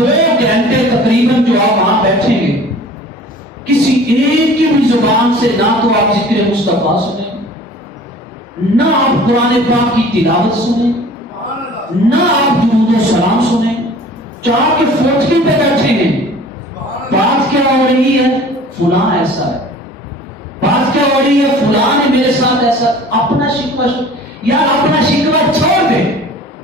2 घंटे तकरीबन जो आप वहां बैठेंगे, किसी एक की भी जुबान से ना तो आप जिक्र मुस्तफा सुने, ना आप कुरान पाक की तिलावत सुने, ना आप दुरूद सलाम सुने। चार के फोटकी पे बैठे हैं, बात क्या हो रही है, फुला ऐसा है, बात क्या हो रही है, फुला ने मेरे साथ ऐसा। अपना शिकवा, यार अपना शिकवा छोड़ दे।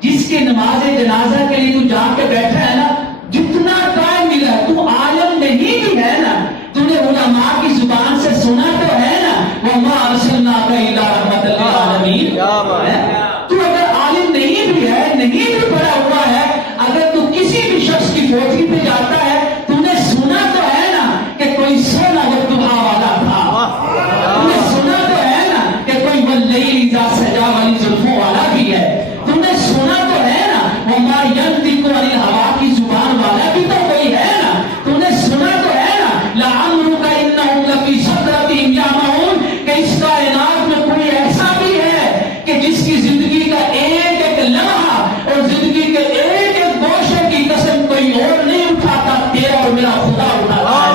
जिसके नमाज़े जनाजा के लिए तू जाके बैठा है ना, जितना टाइम मिला है, तू आलम नहीं भी है ना, तूने उलमा की जुबान से सुना तो है ना, वमा अरसलनाका इल्ला रहमतल लिल आलमीन। तू अगर आलिम नहीं भी है, नहीं भी पढ़ा हुआ है, अगर तू किसी भी शख्स की फोटकी पे जाता है, तूने सुना तो है ना कि कोई सोना वक्तुहा वाला था, तूने सुना तो है ना कि कोई वल्लैली ज़ा सजा वाली जुल्फों वाला भी है, तुमने सुना तो है ना वमा यंतिकु अनिल हवा की जुबान वाला भी तो कोई है ना, तुमने सुना तो है ना लअम्रुका इन्नहुम लफी सक्रतिहिम यअमहून, कि इस कायनात में कोई ऐसा भी है कि जिसकी जिंदगी का एक एक लम्हा और जिंदगी के एक एक गोशे की कसम कोई और नहीं उठाता, तेरा और मेरा खुदा उठाता है।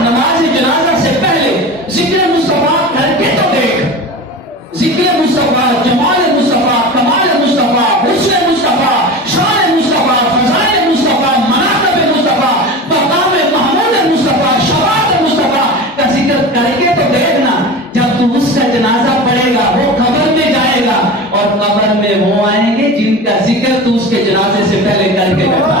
नमाज जनाजा से पहले जिक्र मुस्तफा करके तो देख, जिक्र मुस्तफा, जमाल मुस्तफा, कमाल मुस्तफा, हुस्न मुस्तफा, शान मुस्तफा, फज़ाइल मुस्तफा, मनाक़िब मुस्तफा, मक़ाम महमूद मुस्तफा, शफ़ाअत मुस्तफा का जिक्र करके तो देखना। जब तू उसका जनाजा पढ़ेगा, वो कब्र में जाएगा और कब्र में वो आएंगे जिनका जिक्र तू उसके जनाजे से पहले करके बैठा।